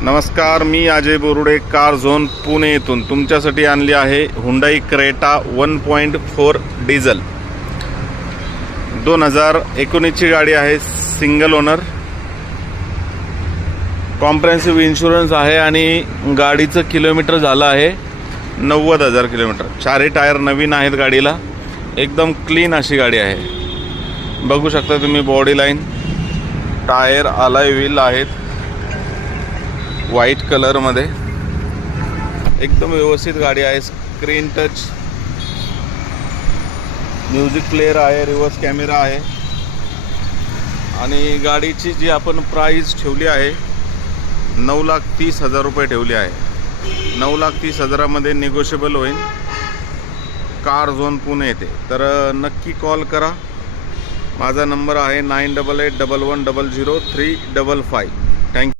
नमस्कार, मी Ajay Borude, car zone Pune येथून तुमच्यासाठी आणली आहे हुंडाई क्रेटा 1.4 डिझेल 2019ची गाडी आहे। सिंगल ओनर, कॉम्प्रेहेन्सिव्ह इन्शुरन्स आहे आणि गाडीचं किलोमीटर झालं आहे 90,000 किलोमीटर। चारही टायर नवीन आहेत गाडीला, एकदम क्लीन अशी गाडी आहे। बघू शकता तुम्ही body line, tyre alloy wheel आहेत व्हाईट कलरमध्ये, एकदम व्यवस्थित गाडी आहे। स्क्रीन टच म्युझिक प्लेअर आहे, रिव्हर्स कॅमेरा आहे आणि गाडीची जी आपण प्राइस ठेवली आहे 9,30,000 रुपये ठेवली आहे। 9,30,000 मध्ये निगोशिएबल होईल। कार झोन पुणे येते, तर नक्की कॉल करा। माझा नंबर आहे 9881100355।